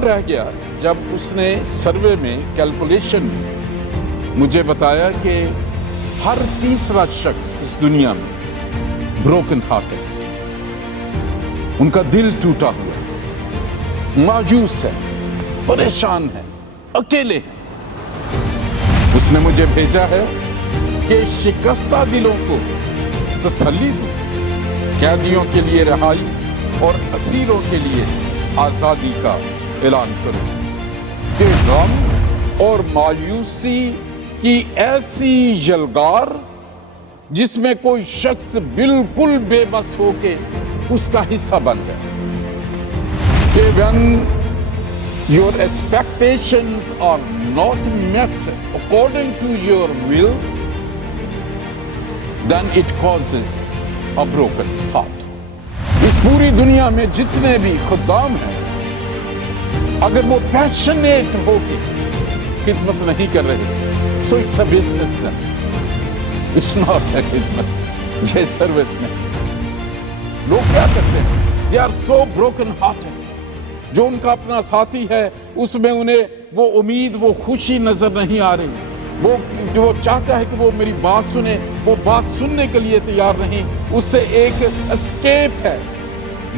حیران رہ گیا جب اس نے سروے میں کیلکولیشن میں مجھے بتایا کہ ہر تیسرا شخص اس دنیا میں بروکن ہارٹ ہے، ان کا دل ٹوٹا ہوا ہے، مایوس ہے، پریشان ہے، اکیلے ہیں۔ اس نے مجھے بھیجا ہے کہ شکستہ دلوں کو تسلی دو، قیدیوں کے لیے رہائی اور اسیروں کے لیے آزادی کا اعلان کرو، کہ غم اور مایوسی کی ایسی یلغار جس میں کوئی شخص بالکل بے بس ہو کے اس کا حصہ بن جائے، کہ when your expectations are not met according to your will, then it causes a broken heart. اس پوری دنیا میں جتنے بھی خدام ہیں، اگر وہ پیشنیٹ ہو کے خدمت نہیں کر رہے، so it's a business then. It's not a خدمت، یہ سروس نہیں۔ لوگ کیا کرتے ہیں؟ They are so broken hearted۔ جو ان کا اپنا ساتھی ہے اس میں انہیں وہ امید، وہ خوشی نظر نہیں آ رہی، وہ چاہتا ہے کہ وہ میری بات سنے، وہ بات سننے کے لیے تیار نہیں، اس سے ایک اسکیپ ہے،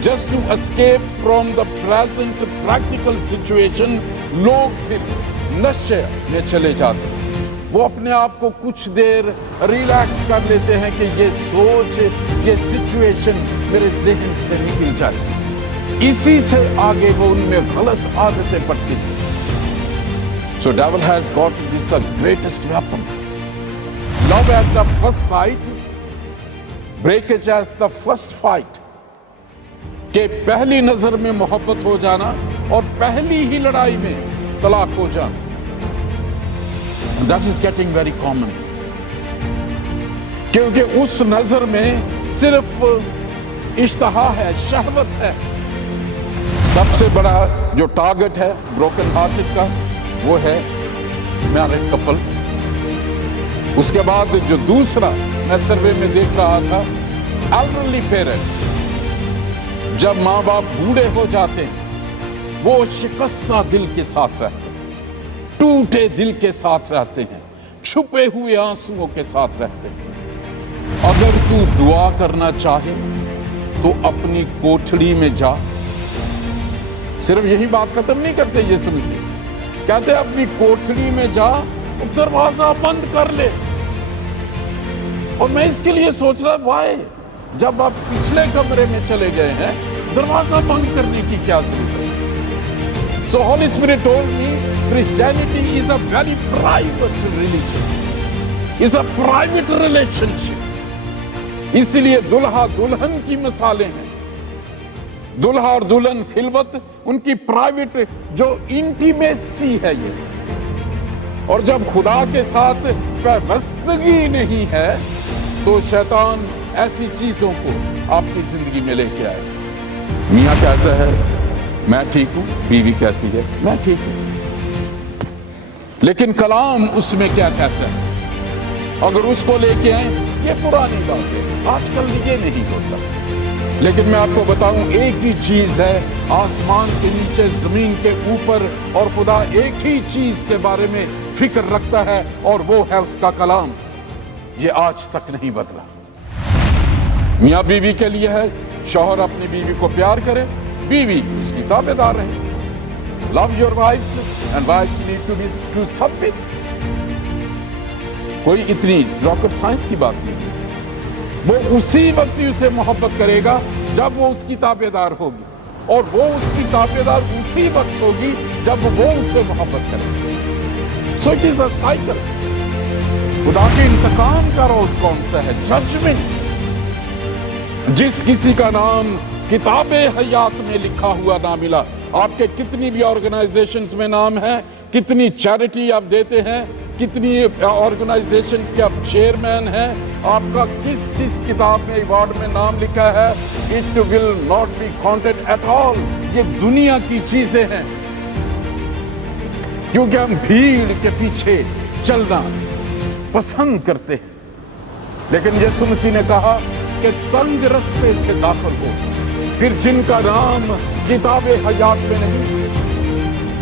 just to escape from the present practical situation۔ لوگ پھر نشے میں چلے جاتے ہیں، وہ اپنے آپ کو کچھ دیر ریلیکس کر لیتے ہیں کہ یہ سوچ، یہ سچویشن میرے ذہن سے نکل جائے، اسی سے آگے وہ ان میں غلط عادتیں پڑتی ہیں۔ So devil has got this greatest weapon. Love at the first sight, breakage as the first fight. کہ پہلی نظر میں محبت ہو جانا اور پہلی ہی لڑائی میں طلاق ہو جانا۔ That is getting very common. کیونکہ اس نظر میں صرف اشتہا ہے، شہوت ہے۔ سب سے بڑا جو ٹارگٹ ہے بروکن ہارٹڈ کا وہ ہے میرڈ کپل۔ اس کے بعد جو دوسرا میں سروے میں دیکھ رہا تھا، elderly parents۔ جب ماں باپ بوڑھے ہو جاتے ہیں وہ شکستہ دل کے ساتھ رہتے ہیں، ٹوٹے دل کے ساتھ رہتے ہیں، چھپے ہوئے آنسوؤں کے ساتھ رہتے ہیں۔ اگر تو دعا کرنا چاہے تو اپنی کوٹھڑی میں جا۔ صرف یہی بات ختم نہیں کرتے یسوع مسیح، کہتے اپنی کوٹھڑی میں جا، دروازہ بند کر لے۔ اور میں اس کے لیے سوچ رہا وائے، جب آپ پچھلے کمرے میں چلے گئے ہیں دروازہ بند کرنے کی کیا ضرورت ہے؟ So Holy Spirit told me Christianity is a very private religion. It's a private relationship. اس لیے دلہا دلہن کی مثالیں ہیں، دلہا اور دلہن خلوت ان کی پرائیویٹ جو انٹیمیسی ہے یہ۔ اور جب خدا کے ساتھ پیوستگی نہیں ہے تو شیطان ایسی چیزوں کو آپ کی زندگی میں لے کے آئے۔ میاں کہتا ہے میں ٹھیک ہوں، بیوی کہتی ہے میں ٹھیک ہوں، لیکن کلام اس میں کیا کہتا ہے؟ اگر اس کو لے کے آئیں یہ پرانی بات ہے، آج کل یہ نہیں ہوتا۔ لیکن میں آپ کو بتاؤں ایک ہی چیز ہے آسمان کے نیچے زمین کے اوپر، اور خدا ایک ہی چیز کے بارے میں فکر رکھتا ہے اور وہ ہے اس کا کلام۔ یہ آج تک نہیں بدلا۔ میاں بیوی کے لیے ہے شوہر اپنی بیوی کو پیار کرے، بیوی اس کی تابع دار رہے۔ Love your wives and wives need to submit۔ کوئی اتنی راکٹ سائنس کی بات نہیں، وہ اسی وقت ہی اسے محبت کرے گا جب وہ اس کی تابع دار ہوگی، اور وہ اس کی تابع دار اسی وقت ہوگی جب وہ اسے محبت کرے گا۔ So it is a cycle۔ خدا کے انتقام کا روز کون سا ہے؟ ججمنٹ۔ جس کسی کا نام کتاب حیات میں لکھا ہوا نہ ملا۔ آپ کے کتنی بھی آرگنائزیشنز میں نام ہے، کتنی چیریٹی آپ دیتے ہیں، کتنی آرگنائزیشنز کے آپ چیئرمین ہیں، آپ کا کس کس کتاب میں ایوارڈ میں نام لکھا ہے، it will not be counted at all۔ یہ دنیا کی چیزیں ہیں، کیونکہ ہم بھیڑ کے پیچھے چلنا پسند کرتے ہیں۔ لیکن یسوع مسیح نے کہا کہ تنگ رستے سے داخل ہو، پھر جن کا نام کتاب حیات میں نہیں،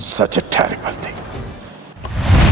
Such a terrible thing.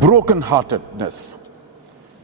broken heartedness।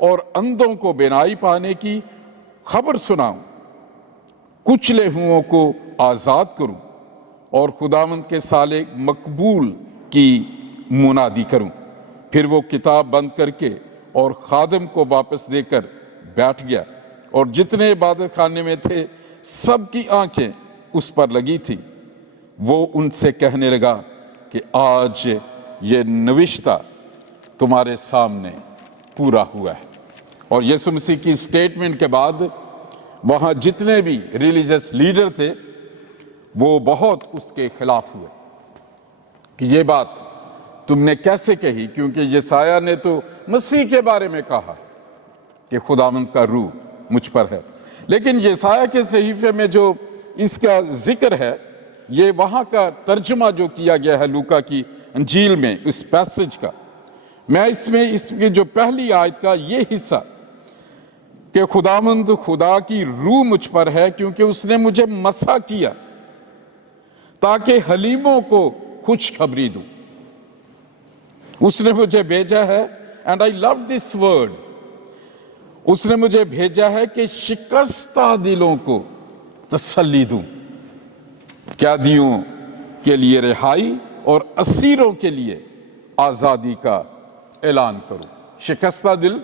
اور اندھوں کو بینائی پانے کی خبر سناؤں، کچلے ہوئوں کو آزاد کروں اور خداوند کے سالے مقبول کی منادی کروں۔ پھر وہ کتاب بند کر کے اور خادم کو واپس دے کر بیٹھ گیا، اور جتنے عبادت خانے میں تھے سب کی آنکھیں اس پر لگی تھی۔ وہ ان سے کہنے لگا کہ آج یہ نوشتہ تمہارے سامنے پورا ہوا ہے۔ اور یسوع مسیح کی سٹیٹمنٹ کے بعد وہاں جتنے بھی ریلیجس لیڈر تھے وہ بہت اس کے خلاف ہوئے کہ یہ بات تم نے کیسے کہی، کیونکہ یسایہ نے تو مسیح کے بارے میں کہا کہ خداوند کا روح مجھ پر ہے۔ لیکن یسایہ کے صحیفے میں جو اس کا ذکر ہے، یہ وہاں کا ترجمہ جو کیا گیا ہے لوکا کی انجیل میں اس پیسج کا، میں اس کی جو پہلی آیت کا یہ حصہ کہ خداوند خدا کی روح مجھ پر ہے کیونکہ اس نے مجھے مسح کیا تاکہ حلیموں کو خوشخبری دوں۔ اس نے مجھے بھیجا ہے and I love this word، اس نے مجھے بھیجا ہے کہ شکستہ دلوں کو تسلی دوں، قیدیوں کے لیے رہائی اور اسیروں کے لیے آزادی کا اعلان کروں۔ شکستہ دل،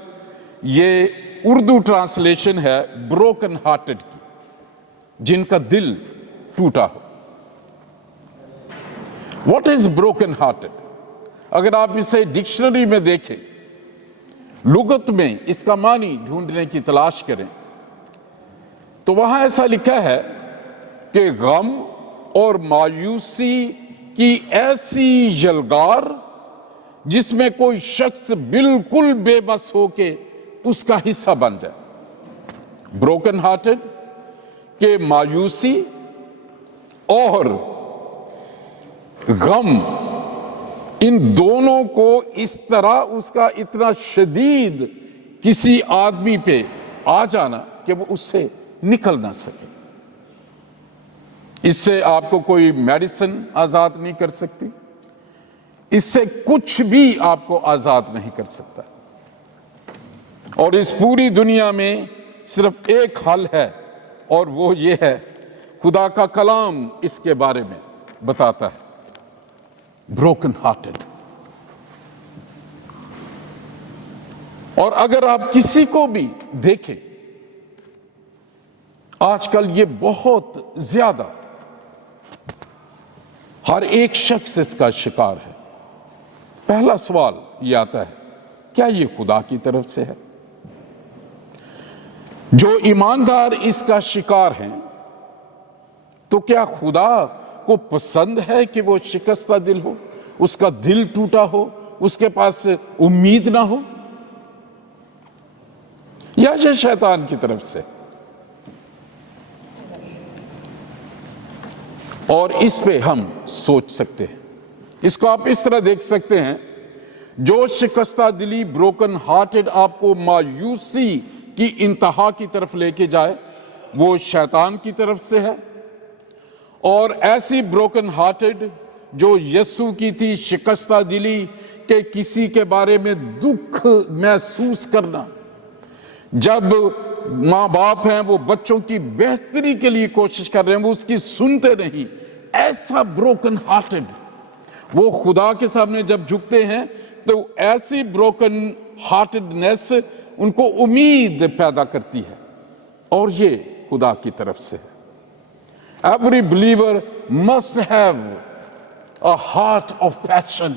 یہ اردو ٹرانسلیشن ہے بروکن ہارٹڈ کی، جن کا دل ٹوٹا ہو۔ What is broken hearted? اگر آپ اسے ڈکشنری میں دیکھیں، لغت میں اس کا معنی ڈھونڈنے کی تلاش کریں تو وہاں ایسا لکھا ہے کہ غم اور مایوسی کی ایسی یلغار جس میں کوئی شخص بالکل بے بس ہو کے اس کا حصہ بن جائے۔ بروکن ہارٹڈ کہ مایوسی اور غم، ان دونوں کو اس طرح اس کا اتنا شدید کسی آدمی پہ آ جانا کہ وہ اس سے نکل نہ سکے۔ اس سے آپ کو کوئی میڈیسن آزاد نہیں کر سکتی، اس سے کچھ بھی آپ کو آزاد نہیں کر سکتا۔ اور اس پوری دنیا میں صرف ایک حل ہے، اور وہ یہ ہے، خدا کا کلام اس کے بارے میں بتاتا ہے، بروکن ہارٹڈ۔ اور اگر آپ کسی کو بھی دیکھیں، آج کل یہ بہت زیادہ ہر ایک شخص اس کا شکار ہے، پہلا سوال یہ آتا ہے، کیا یہ خدا کی طرف سے ہے؟ جو ایماندار اس کا شکار ہیں تو کیا خدا کو پسند ہے کہ وہ شکستہ دل ہو، اس کا دل ٹوٹا ہو، اس کے پاس امید نہ ہو، یا یہ شیطان کی طرف سے؟ اور اس پہ ہم سوچ سکتے ہیں۔ اس کو آپ اس طرح دیکھ سکتے ہیں، جو شکستہ دلی بروکن ہارٹڈ آپ کو مایوسی کی انتہا کی طرف لے کے جائے، وہ شیطان کی طرف سے ہے۔ اور ایسی بروکن ہارٹڈ جو یسوع کی تھی شکستہ دلی کہ کسی کے بارے میں دکھ محسوس کرنا، جب ماں باپ ہیں وہ بچوں کی بہتری کے لیے کوشش کر رہے ہیں، وہ اس کی سنتے نہیں، ایسا بروکن ہارٹڈ وہ خدا کے سامنے جب جھکتے ہیں تو ایسی بروکن ہارٹڈنیس ان کو امید پیدا کرتی ہے، اور یہ خدا کی طرف سے ہے۔ Every believer must have a heart of passion۔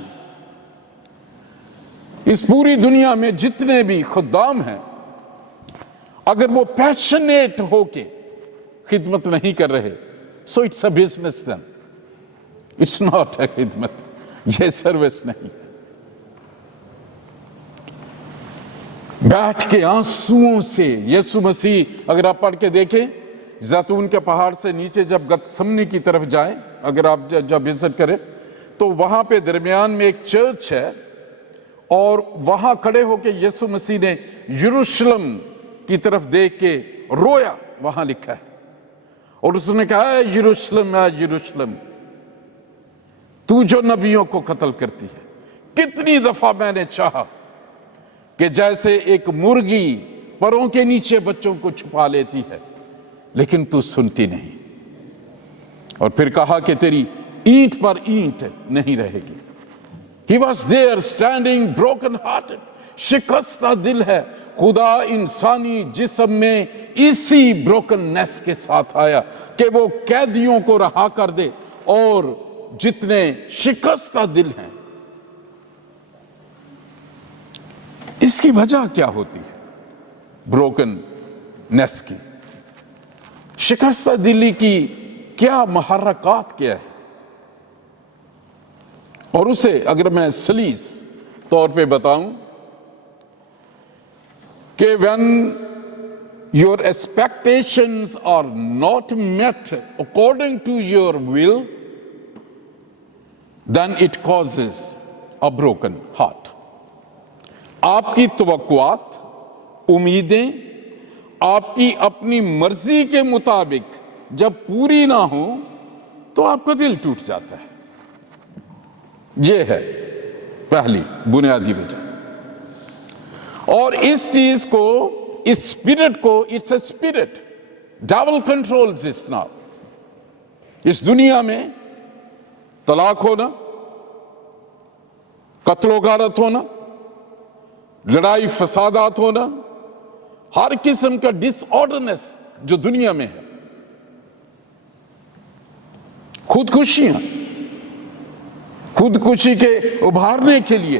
اس پوری دنیا میں جتنے بھی خدام ہیں، اگر وہ پیشنیٹ ہو کے خدمت نہیں کر رہے، so it's a business then، it's not a خدمت، یہ سروس نہیں۔ بیٹھ کے آنسوؤں سے یسوع مسیح، اگر آپ پڑھ کے دیکھیں زیتون کے پہاڑ سے نیچے جب گتسمنی کی طرف جائیں، اگر آپ جب وزٹ کریں تو وہاں پہ درمیان میں ایک چرچ ہے، اور وہاں کھڑے ہو کے یسوع مسیح نے یروشلم کی طرف دیکھ کے رویا، وہاں لکھا ہے، اور اس نے کہا، اے یروشلم، اے یروشلم، تو جو نبیوں کو قتل کرتی ہے، کتنی دفعہ میں نے چاہا کہ جیسے ایک مرغی پروں کے نیچے بچوں کو چھپا لیتی ہے لیکن تو سنتی نہیں. اور پھر کہا کہ تیری اینٹ پر اینٹ نہیں رہے گی. He was there standing broken hearted. شکستہ دل ہے. خدا انسانی جسم میں اسی بروکننس کے ساتھ آیا کہ وہ قیدیوں کو رہا کر دے اور جتنے شکستہ دل ہیں. اس کی وجہ کیا ہوتی ہے بروکننس کی؟ شکستہ دلی کی کیا محرکات کیا ہے؟ اور اسے اگر میں سلیس طور پہ بتاؤں کہ when your expectations are not met according to your will, then it causes a broken heart. آپ کی توقعات، امیدیں آپ کی اپنی مرضی کے مطابق جب پوری نہ ہوں تو آپ کا دل ٹوٹ جاتا ہے. یہ ہے پہلی بنیادی وجہ. اور اس چیز کو، اس اسپرٹ کو، it's a spirit, devil controls this now. اس دنیا میں طلاق ہونا، قتل و غارت ہونا، لڑائی فسادات ہونا، ہر قسم کا ڈس آرڈرنس جو دنیا میں ہے، خودکشیاں، خودکشی کے ابھارنے کے لیے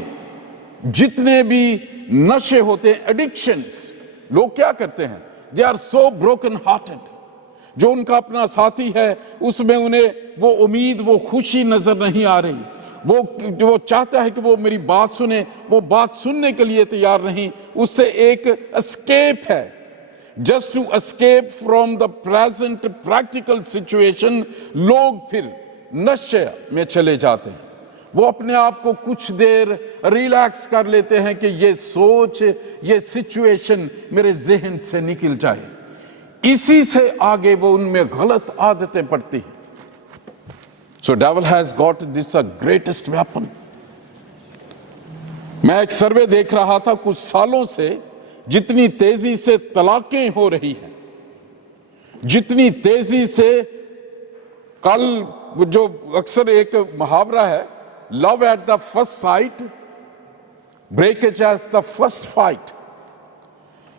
جتنے بھی نشے ہوتے ہیں، ایڈکشنز، لوگ کیا کرتے ہیں؟ They are so broken hearted. جو ان کا اپنا ساتھی ہے اس میں انہیں وہ امید، وہ خوشی نظر نہیں آ رہی. وہ چاہتا ہے کہ وہ میری بات سنے، وہ بات سننے کے لیے تیار نہیں. اس سے ایک اسکیپ ہے. Just to escape from the present practical situation لوگ پھر نشے میں چلے جاتے ہیں. وہ اپنے آپ کو کچھ دیر ریلیکس کر لیتے ہیں کہ یہ سوچ، یہ سچویشن میرے ذہن سے نکل جائے. اسی سے آگے وہ ان میں غلط عادتیں پڑتی ہیں. So devil has got this a greatest weapon. میں ایک سروے دیکھ رہا تھا کچھ سالوں سے، جتنی تیزی سے طلاقیں ہو رہی ہیں، جتنی تیزی سے، کل جو اکثر ایک محاورہ ہے، love at the first sight, breakage as the first fight،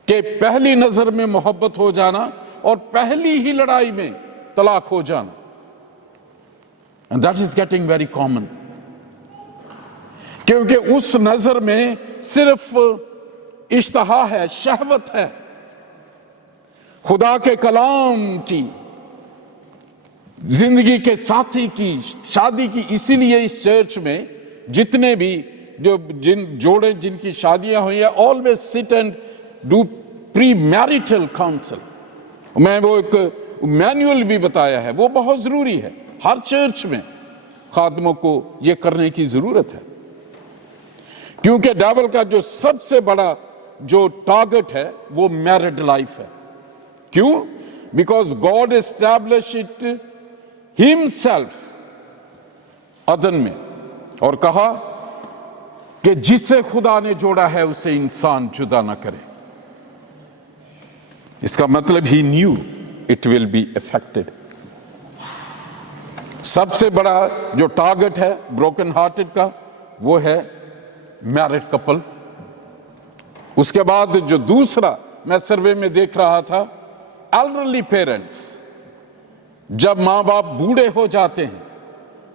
کہ پہلی نظر میں محبت ہو جانا اور پہلی ہی لڑائی میں طلاق ہو جانا. And that is getting very common. کیونکہ اس نظر میں صرف اشتہا ہے، شہوت ہے. خدا کے کلام کی، زندگی کے ساتھی کی، شادی کی. اسی لیے اس چرچ میں جتنے بھی جوڑے جن کی شادیاں ہوئی ہیں، always sit and do pre-marital counsel. میں وہ ایک مینول بھی بتایا ہے، وہ بہت ضروری ہے. ہر چرچ میں خادموں کو یہ کرنے کی ضرورت ہے، کیونکہ ڈیول کا جو سب سے بڑا جو ٹارگٹ ہے وہ میرڈ لائف ہے. کیوں؟ بیکاز گاڈ اسٹیبلشڈ ہمسیلف عدن میں، اور کہا کہ جسے خدا نے جوڑا ہے اسے انسان جدا نہ کرے. اس کا مطلب ہی knew it will be affected. سب سے بڑا جو ٹارگٹ ہے بروکن ہارٹڈ کا وہ ہے میرڈ کپل. اس کے بعد جو دوسرا میں سروے میں دیکھ رہا تھا، ایلڈرلی پیرنٹس. جب ماں باپ بوڑھے ہو جاتے ہیں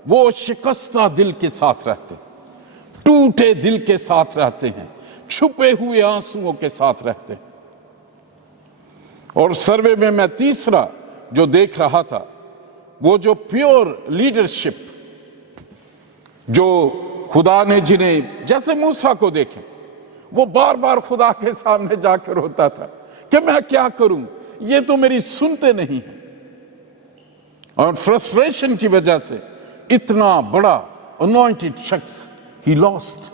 وہ شکستہ دل کے ساتھ رہتے ہیں، ٹوٹے دل کے ساتھ رہتے ہیں، چھپے ہوئے آنسوؤں کے ساتھ رہتے ہیں. اور سروے میں تیسرا جو دیکھ رہا تھا وہ جو پیور لیڈرشپ، جو خدا نے جنہیں، جیسے موسیٰ کو دیکھیں، وہ بار بار خدا کے سامنے جا کر روتا تھا کہ میں کیا کروں، یہ تو میری سنتے نہیں ہیں. اور فرسٹریشن کی وجہ سے اتنا بڑا انوائنٹڈ شخص ہی لاسٹ.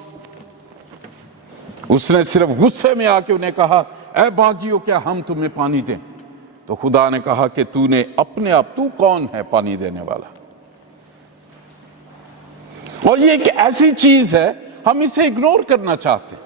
اس نے صرف غصے میں آ کے انہیں کہا، اے باغیوں کیا ہم تمہیں پانی دیں؟ تو خدا نے کہا کہ تو نے اپنے آپ، تو کون ہے پانی دینے والا؟ اور یہ ایک ایسی چیز ہے ہم اسے اگنور کرنا چاہتے ہیں.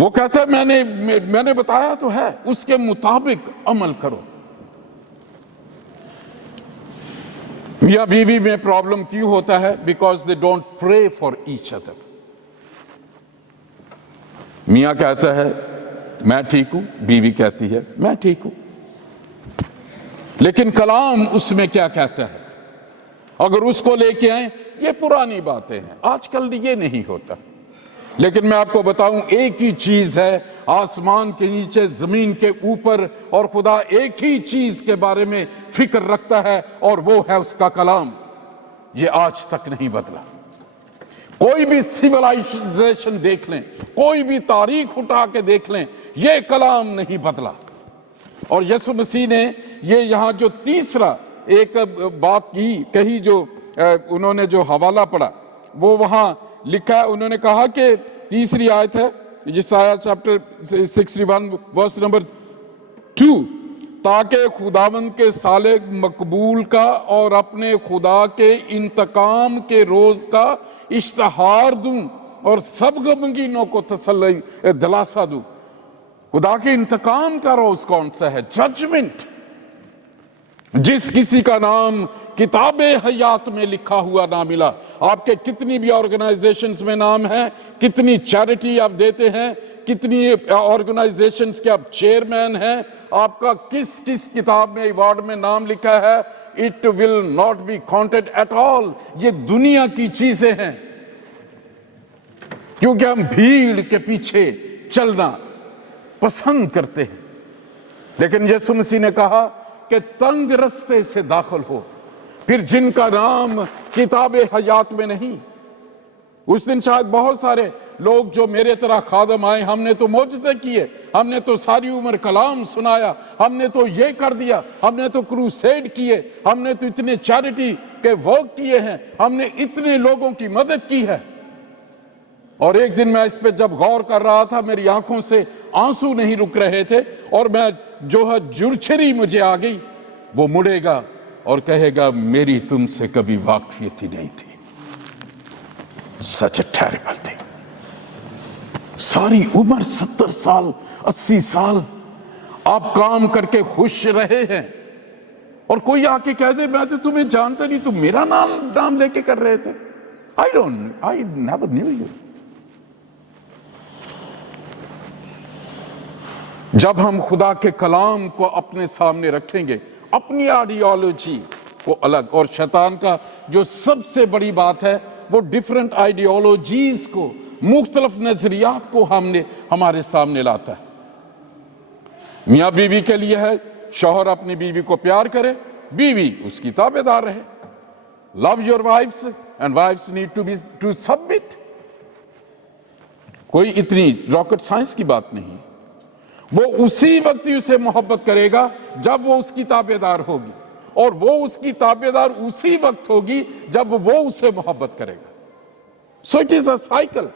وہ کہتا ہے میں نے بتایا تو ہے، اس کے مطابق عمل کرو۔ میاں بیوی میں پرابلم کیوں ہوتا ہے؟ Because they don't pray for each other. میاں کہتا ہے میں ٹھیک ہوں، بیوی کہتی ہے میں ٹھیک ہوں، لیکن کلام اس میں کیا کہتا ہے؟ اگر اس کو لے کے آئیں، یہ پرانی باتیں ہیں، آج کل یہ نہیں ہوتا۔ لیکن میں آپ کو بتاؤں، ایک ہی چیز ہے آسمان کے نیچے زمین کے اوپر، اور خدا ایک ہی چیز کے بارے میں فکر رکھتا ہے، اور وہ ہے اس کا کلام۔ یہ آج تک نہیں بدلا۔ کوئی بھی سیولائزیشن دیکھ لیں، کوئی بھی تاریخ اٹھا کے دیکھ لیں، یہ کلام نہیں بدلا۔ اور یسوع مسیح نے یہ یہاں جو تیسرا ایک بات کہی، جو انہوں نے جو حوالہ پڑھا وہ وہاں لکھا ہے۔ انہوں نے کہا کہ تیسری آیت ہے یسایہ چیپٹر 61 ورس نمبر 2، تاکہ خداوند کے سال مقبول کا اور اپنے خدا کے انتقام کے روز کا اشتہار دوں اور سب غمگینوں کو تسلی دلاسا دوں۔ خدا کے انتقام کا روز کون سا ہے؟ ججمنٹ۔ جس کسی کا نام کتاب حیات میں لکھا ہوا نہ ملا۔ آپ کے کتنی بھی آرگنائزیشنز میں نام ہے، کتنی چیریٹی آپ دیتے ہیں، کتنی آرگنائزیشنز کے آپ چیئرمین ہیں، آپ کا کس کتاب میں ایوارڈ میں نام لکھا ہے، it will not be counted at all۔ یہ دنیا کی چیزیں ہیں، کیونکہ ہم بھیڑ کے پیچھے چلنا پسند کرتے ہیں۔ لیکن یسوع مسیح نے کہا کہ تنگ رستے سے داخل ہو، پھر جن کا نام کتاب حیات میں نہیں۔ اس دن شاید بہت سارے لوگ جو میرے طرح خادم آئے، ہم نے تو معجزے کیے، ہم نے تو ساری عمر کلام سنایا، ہم نے تو یہ کر دیا، ہم نے تو کروسیڈ کیے، ہم نے تو اتنے چیریٹی کے ورک کیے ہیں، ہم نے اتنے لوگوں کی مدد کی ہے۔ اور ایک دن میں اس پہ جب غور کر رہا تھا، میری آنکھوں سے آنسو نہیں رک رہے تھے، اور میں جو ہے جرچری مجھے آ گئی۔ وہ مڑے گا اور کہے گا میری تم سے کبھی واقفیت ہی نہیں تھی۔ سچ اے ٹیریبل تھنگ۔ ساری عمر 70 سال 80 سال آپ کام کر کے خوش رہے ہیں، اور کوئی آ کے کہہ دے میں تو تمہیں جانتا نہیں، تم میرا نام لے کے کر رہے تھے۔ I never knew you۔ جب ہم خدا کے کلام کو اپنے سامنے رکھیں گے، اپنی آئیڈیالوجی کو الگ، اور شیطان کا جو سب سے بڑی بات ہے وہ ڈیفرنٹ آئیڈیالوجیز کو، مختلف نظریات کو ہمارے سامنے لاتا ہے۔ میاں بیوی کے لیے ہے شوہر اپنی بیوی کو پیار کرے، بیوی اس کی تابع دار رہے۔ Love your wives and wives need to submit۔ کوئی اتنی راکٹ سائنس کی بات نہیں۔ وہ اسی وقت ہی اسے محبت کرے گا جب وہ اس کی تابع دار ہوگی، اور وہ اس کی تابع دار اسی وقت ہوگی جب وہ اسے محبت کرے گا۔ So it is a cycle۔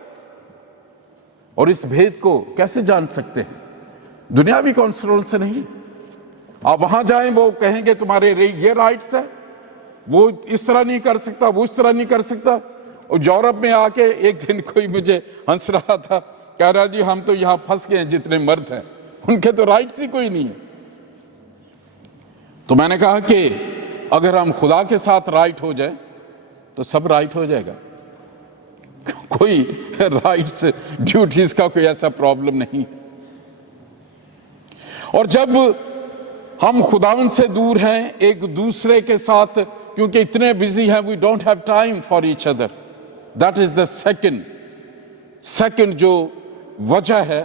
اور اس بھید کو کیسے جان سکتے ہیں؟ دنیاوی کنٹرول سے نہیں۔ آپ وہاں جائیں، وہ کہیں گے تمہارے یہ رائٹس ہے، وہ اس طرح نہیں کر سکتا، وہ اس طرح نہیں کر سکتا۔ اور یورپ میں آ کے ایک دن کوئی مجھے ہنس رہا تھا، کہہ رہا جی ہم تو یہاں پھنس گئے ہیں، جتنے مرد ہیں ان کے تو رائٹس ہی کوئی نہیں ہے۔ تو میں نے کہا کہ اگر ہم خدا کے ساتھ رائٹ ہو جائے تو سب رائٹ ہو جائے گا۔ کوئی رائٹس ڈیوٹیز کا کوئی ایسا پرابلم نہیں۔ اور جب ہم خداوند سے دور ہیں، ایک دوسرے کے ساتھ کیونکہ اتنے بزی ہیں، we don't have time for each other۔ that is the second جو وجہ ہے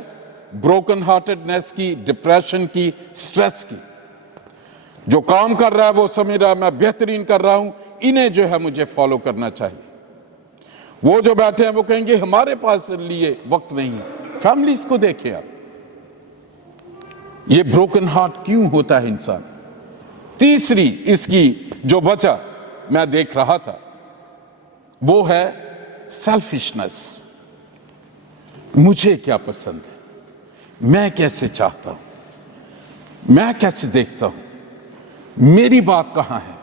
بروکن ہارٹڈنس کی، ڈپریشن کی، سٹریس کی۔ جو کام کر رہا ہے وہ سمجھ رہا ہے میں بہترین کر رہا ہوں، انہیں جو ہے مجھے فالو کرنا چاہیے۔ وہ جو بیٹھے ہیں وہ کہیں گے ہمارے پاس لیے وقت نہیں ہے۔ فیملیز کو دیکھیں آپ، یہ بروکن ہارٹ کیوں ہوتا ہے انسان؟ تیسری اس کی جو وجہ میں دیکھ رہا تھا وہ ہے سیلفشنس۔ مجھے کیا پسند ہے، میں کیسے چاہتا ہوں، میں کیسے دیکھتا ہوں، میری بات کہاں ہے؟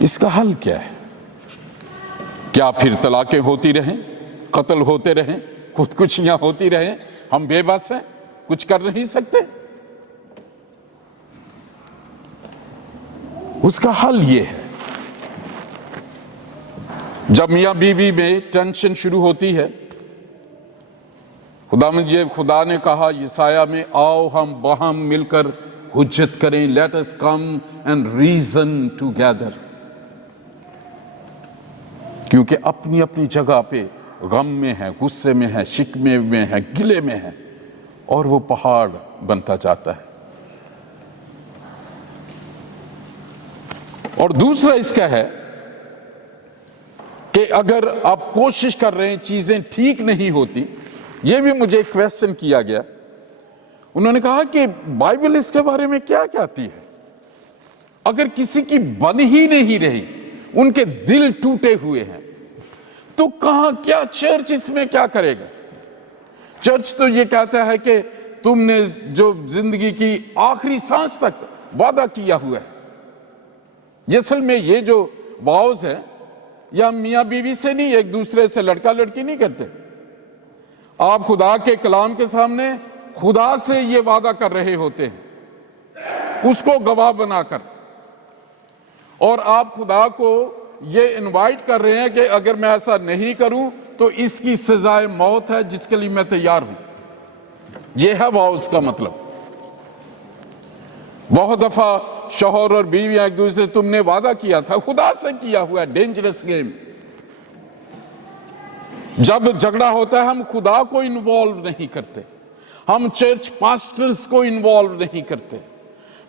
اس کا حل کیا ہے؟ کیا پھر طلاقیں ہوتی رہیں؟ قتل ہوتے رہیں, خودکشیاں ہوتی رہیں, ہم بے بس ہیں, کچھ کر نہیں سکتے. اس کا حل یہ ہے, جب میاں بیوی میں ٹینشن شروع ہوتی ہے, خدا نے کہا یسایہ میں, آؤ ہم باہم مل کر حجت کریں, let us come and reason together. کیونکہ اپنی اپنی جگہ پہ غم میں ہے, غصے میں ہے, شکوے میں ہے, گلے میں ہے, اور وہ پہاڑ بنتا جاتا ہے. اور دوسرا اس کا ہے کہ اگر آپ کوشش کر رہے ہیں, چیزیں ٹھیک نہیں ہوتی. یہ بھی مجھے کویسچن کیا گیا, انہوں نے کہا کہ بائبل اس کے بارے میں کیا کہتی ہے؟ اگر کسی کی بن ہی نہیں رہی, ان کے دل ٹوٹے ہوئے ہیں, تو کہاں کیا چرچ اس میں کیا کرے گا؟ چرچ تو یہ کہتا ہے کہ تم نے جو زندگی کی آخری سانس تک وعدہ کیا ہوا ہے. یہ اصل میں یہ جو واؤز ہے, یا میاں بیوی سے نہیں, ایک دوسرے سے لڑکا لڑکی نہیں کرتے. آپ خدا کے کلام کے سامنے خدا سے یہ وعدہ کر رہے ہوتے ہیں, اس کو گواہ بنا کر, اور آپ خدا کو یہ انوائٹ کر رہے ہیں کہ اگر میں ایسا نہیں کروں تو اس کی سزائے موت ہے, جس کے لیے میں تیار ہوں. یہ ہے واؤز کا مطلب. بہت دفعہ شوہر اور بیوی ایک دوسرے, تم نے وعدہ کیا تھا, خدا سے کیا ہوا ہے, ڈینجرس گیم. جب جھگڑا ہوتا ہے ہم خدا کو انوالو نہیں کرتے, ہم چرچ پاسٹرز کو انوالو نہیں کرتے.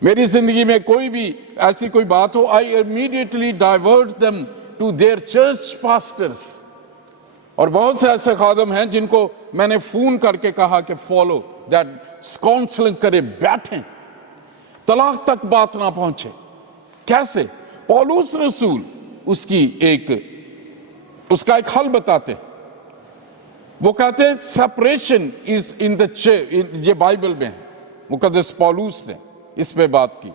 میری زندگی میں کوئی بھی ایسی کوئی بات ہو, I immediately divert them to their church pastors. اور بہت سے ایسے خادم ہیں جن کو میں نے فون کر کے کہا کہ فالو دیٹ, کاؤنسلنگ کرے, بیٹھیں, طلاق تک بات نہ پہنچے. کیسے؟ پولس رسول اس کا ایک حل بتاتے. وہ کہتے ہیں separation is in the church. یہ بائبل میں ہے, مقدس پولس نے اس پہ بات کی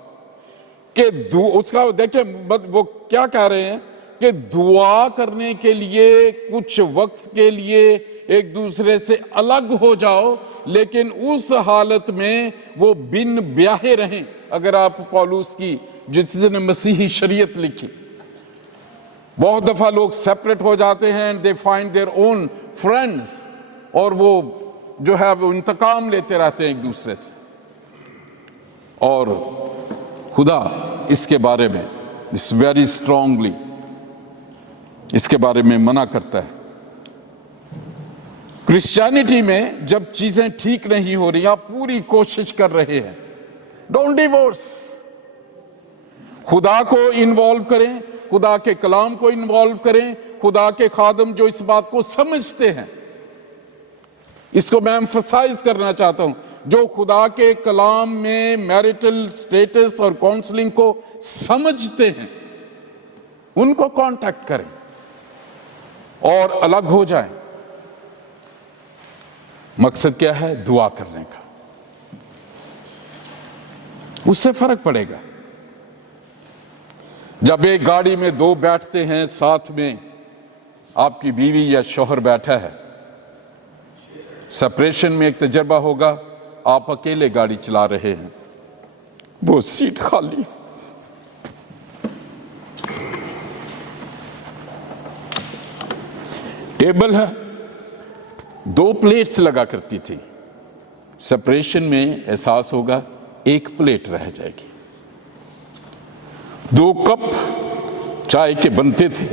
کہ اس کا دیکھیں وہ کیا کہہ رہے ہیں کہ دعا کرنے کے لیے کچھ وقت کے لیے ایک دوسرے سے الگ ہو جاؤ, لیکن اس حالت میں وہ بن بیاہے رہیں. اگر آپ پولس کی جس نے مسیحی شریعت لکھی, بہت دفعہ لوگ سیپریٹ ہو جاتے ہیں, they find their own friends, اور وہ جو ہے وہ انتقام لیتے رہتے ہیں ایک دوسرے سے. اور خدا اس کے بارے میں اس ویری اسٹرانگلی اس کے بارے میں منع کرتا ہے. کرسچینٹی میں جب چیزیں ٹھیک نہیں ہو رہی, آپ پوری کوشش کر رہے ہیں, ڈونٹ ڈیورس. خدا کو انوالو کریں, خدا کے کلام کو انوالو کریں, خدا کے خادم جو اس بات کو سمجھتے ہیں. اس کو میں ایمفسائز کرنا چاہتا ہوں, جو خدا کے کلام میں میرٹل سٹیٹس اور کاؤنسلنگ کو سمجھتے ہیں, ان کو کانٹیکٹ کریں اور الگ ہو جائیں. مقصد کیا ہے؟ دعا کرنے کا. اس سے فرق پڑے گا. جب ایک گاڑی میں دو بیٹھتے ہیں, ساتھ میں آپ کی بیوی یا شوہر بیٹھا ہے, سپریشن میں ایک تجربہ ہوگا, آپ اکیلے گاڑی چلا رہے ہیں, وہ سیٹ خالی, ٹیبل ہے, دو پلیٹس لگا کرتی تھی. سپریشن میں احساس ہوگا ایک پلیٹ رہ جائے گی. دو کپ چائے کے بنتے تھے,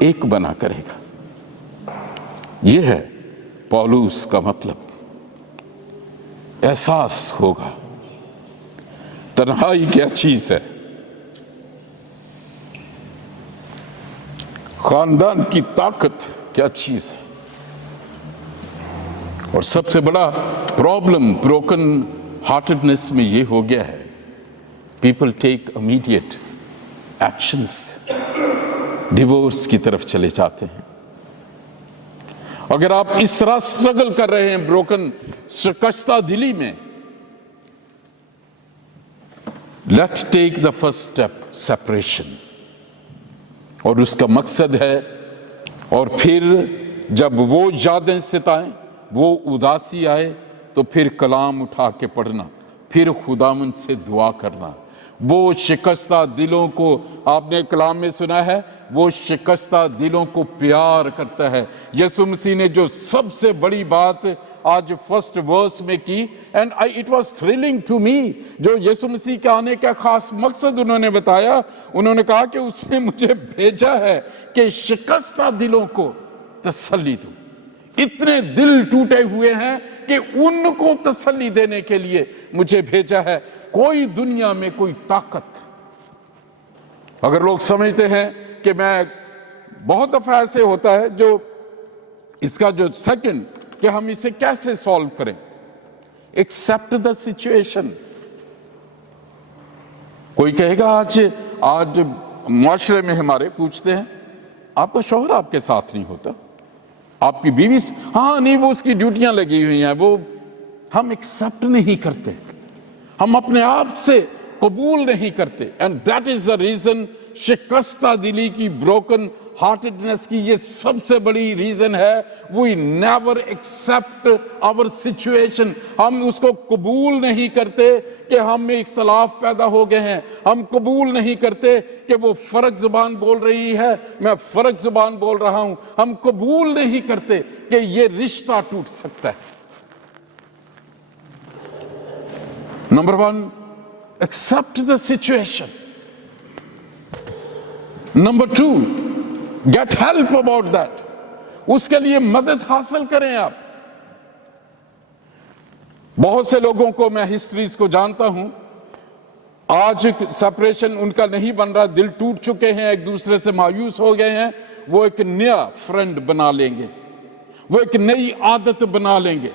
ایک بنا کرے گا. یہ ہے پولس کا مطلب. احساس ہوگا تنہائی کیا چیز ہے, خاندان کی طاقت کیا چیز ہے. اور سب سے بڑا پرابلم بروکن ہارٹڈنس میں یہ ہو گیا ہے, people take immediate actions, divorce کی طرف چلے جاتے ہیں. اگر آپ اس طرح سٹرگل کر رہے ہیں بروکن شکستہ دلی میں, let take the first step, separation. اور اس کا مقصد ہے, اور پھر جب وہ یادیں ستائیں، وہ اداسی آئے، تو پھر کلام اٹھا کے پڑھنا، پھر خداوند سے دعا کرنا۔ وہ شکستہ دلوں کو آپ نے کلام میں سنا ہے، وہ شکستہ دلوں کو پیار کرتا ہے۔ یسوع مسیح نے جو سب سے بڑی بات آج فرسٹ ورس میں کی، and it was thrilling to me, جو یسوع مسیح کے آنے کا خاص مقصد انہوں نے بتایا، انہوں نے کہا کہ اس نے مجھے بھیجا ہے کہ شکستہ دلوں کو تسلی دوں۔ اتنے دل ٹوٹے ہوئے ہیں کہ ان کو تسلی دینے کے لیے مجھے بھیجا ہے۔ کوئی دنیا میں کوئی طاقت، اگر لوگ سمجھتے ہیں کہ میں، بہت دفعہ ایسے ہوتا ہے جو اس کا جو سیکنڈ کہ ہم اسے کیسے سولو کریں، ایکسپٹ دا سچویشن۔ کوئی کہے گا آج معاشرے میں ہمارے پوچھتے ہیں، آپ کا شوہر آپ کے ساتھ نہیں ہوتا، آپ کی بیوی، ہاں نہیں وہ اس کی ڈیوٹیاں لگی ہوئی ہیں، وہ ہم ایکسپٹ نہیں کرتے، ہم اپنے آپ سے قبول نہیں کرتے۔ And that is the reason, شکستہ دلی کی، بروکن ہارٹڈنس کی یہ سب سے بڑی ریزن ہے۔ We never accept our situation, ہم اس کو قبول نہیں کرتے کہ ہم میں اختلاف پیدا ہو گئے ہیں، ہم قبول نہیں کرتے کہ وہ فرق زبان بول رہی ہے، میں فرق زبان بول رہا ہوں، ہم قبول نہیں کرتے کہ یہ رشتہ ٹوٹ سکتا ہے۔ Number 1، accept the situation. Number 2, get help about that. اس کے لیے مدد حاصل کریں آپ۔ بہت سے لوگوں کو میں ہسٹریز کو جانتا ہوں، آج سپریشن ان کا نہیں بن رہا، دل ٹوٹ چکے ہیں، ایک دوسرے سے مایوس ہو گئے ہیں، وہ ایک نیا فرینڈ بنا لیں گے، وہ ایک نئی عادت بنا لیں گے،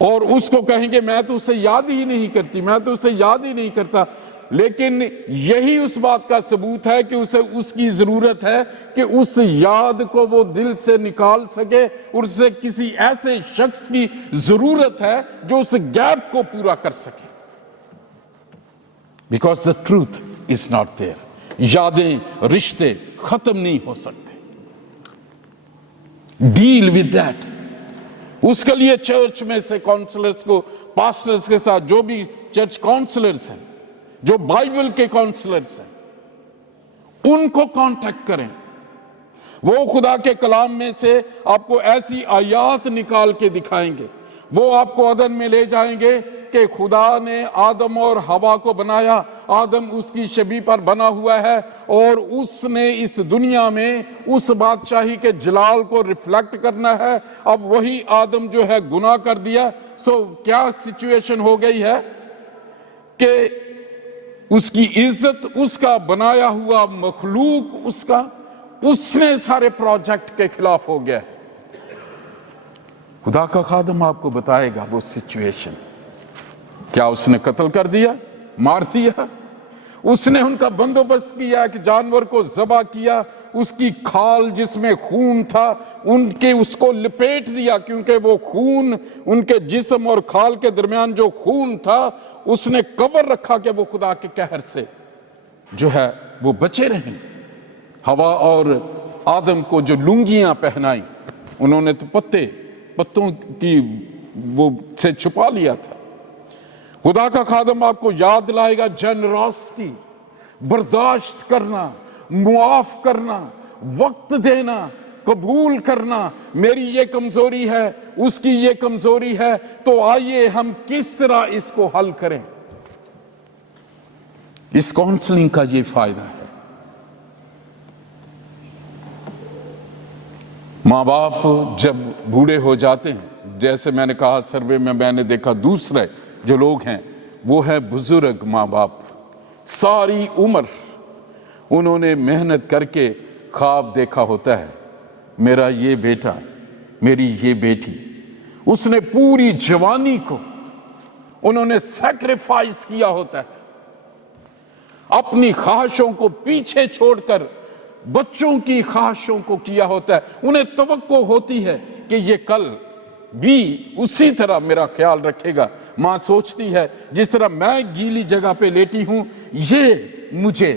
اور اس کو کہیں گے میں تو اسے یاد ہی نہیں کرتی، میں تو اسے یاد ہی نہیں کرتا۔ لیکن یہی اس بات کا ثبوت ہے کہ اسے اس کی ضرورت ہے کہ اس یاد کو وہ دل سے نکال سکے، اور اسے کسی ایسے شخص کی ضرورت ہے جو اس گیپ کو پورا کر سکے۔ Because the truth is not there, یادیں، رشتے ختم نہیں ہو سکتے۔ Deal with that. اس کے لیے چرچ میں سے کونسلرز کو، پاسٹرز کے ساتھ، جو بھی چرچ کونسلرز ہیں، جو بائبل کے کونسلرز ہیں، ان کو کانٹیکٹ کریں۔ وہ خدا کے کلام میں سے آپ کو ایسی آیات نکال کے دکھائیں گے، وہ آپ کو عدن میں لے جائیں گے کہ خدا نے آدم اور حوا کو بنایا، آدم اس کی شبیہ پر بنا ہوا ہے، اور اس نے اس دنیا میں اس بادشاہی کے جلال کو ریفلیکٹ کرنا ہے۔ اب وہی آدم جو ہے گناہ کر دیا، سو کیا سچویشن ہو گئی ہے کہ اس کی عزت، اس کا بنایا ہوا مخلوق، اس نے سارے پروجیکٹ کے خلاف ہو گیا۔ خدا کا خادم آپ کو بتائے گا وہ سچویشن، کیا اس نے قتل کر دیا، مار دیا؟ اس نے ان کا بندوبست کیا کہ جانور کو ذبح کیا، اس کی کھال جس میں خون تھا اس کو لپیٹ دیا، کیونکہ وہ خون ان کے جسم اور کھال کے درمیان جو خون تھا اس نے کور رکھا کہ وہ خدا کے قہر سے جو ہے وہ بچے رہیں۔ حوا اور آدم کو جو لنگیاں پہنائی، انہوں نے تو پتوں کی وہ سے چھپا لیا تھا۔ خدا کا خادم آپ کو یاد دلائے گا جنراسٹی، برداشت کرنا، معاف کرنا، وقت دینا، قبول کرنا۔ میری یہ کمزوری ہے، اس کی یہ کمزوری ہے، تو آئیے ہم کس طرح اس کو حل کریں۔ اس کونسلنگ کا یہ فائدہ ہے۔ ماں باپ جب بوڑھے ہو جاتے ہیں، جیسے میں نے کہا سروے میں نے دیکھا دوسرے جو لوگ ہیں وہ ہے بزرگ ماں باپ، ساری عمر انہوں نے محنت کر کے خواب دیکھا ہوتا ہے، میرا یہ بیٹا، میری یہ بیٹی، اس نے پوری جوانی کو انہوں نے سیکریفائس کیا ہوتا ہے، اپنی خواہشوں کو پیچھے چھوڑ کر بچوں کی خواہشوں کو کیا ہوتا ہے۔ انہیں توقع ہوتی ہے کہ یہ کل بھی اسی طرح میرا خیال رکھے گا۔ ماں سوچتی ہے جس طرح میں گیلی جگہ پہ لیٹی ہوں، یہ مجھے